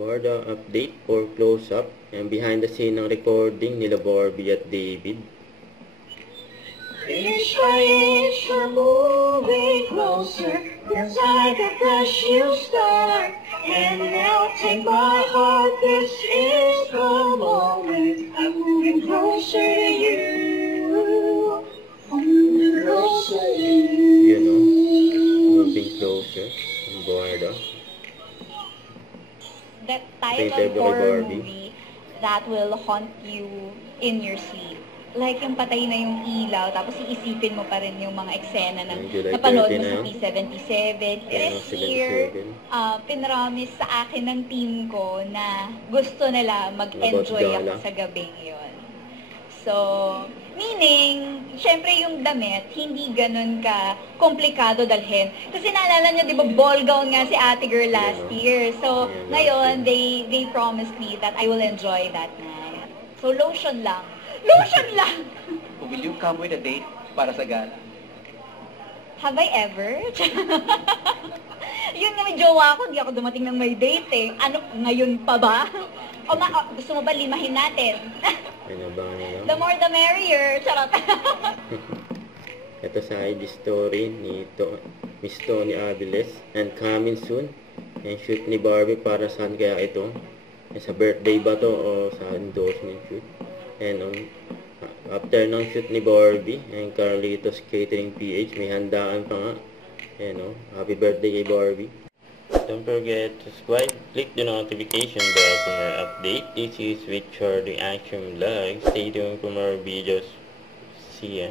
Borda update or close-up and behind the scene ng recording nila Barbie at David. Each by each we're moving closer, feels like a fresh new start. And now take my heart, this is the moment. I'm moving closer to you. I'm moving closer to you. You know, moving closer. Ang Borda. That type Rated of by horror Barbie. movie that will haunt you in your sleep. Like yung patay na yung ilaw, tapos iisipin mo pa rin yung mga eksena ng July napanood 30 mo na sa yun. P77. Ayun, This year, 77. pinromise sa akin ng team ko na gusto nila mag-enjoy About ako gala. sa gabing yun. So, meaning, syempre yung damit, hindi ganun ka komplikado dalhin. Kasi naalala niyo, di ba, ball gown nga si ate girl last year. So, Yeah, ngayon, last they promised me that I will enjoy that night. So, lotion lang. Lotion lang! Will you come with a date para sa gala? Have I ever? Yun nga, may jowa ako, hindi ako dumating ng may date eh. Ano, ngayon pa ba? Gusto mo ba limahin natin? Pinabangan nila. The more the merrier. Charot. Ito sa ID story ni Miss Tony Aviles and coming soon. And shoot ni Barbie para saan kaya ito? Sa birthday ba to o sa endorsement shoot? And after ng shoot ni Barbie and Carlitos Catering PH, may handaan pa nga. And happy birthday kay Barbie. Don't forget to subscribe, click the notification bell for more update. This is Richard the Action Vlog. Stay tuned for more videos. See ya.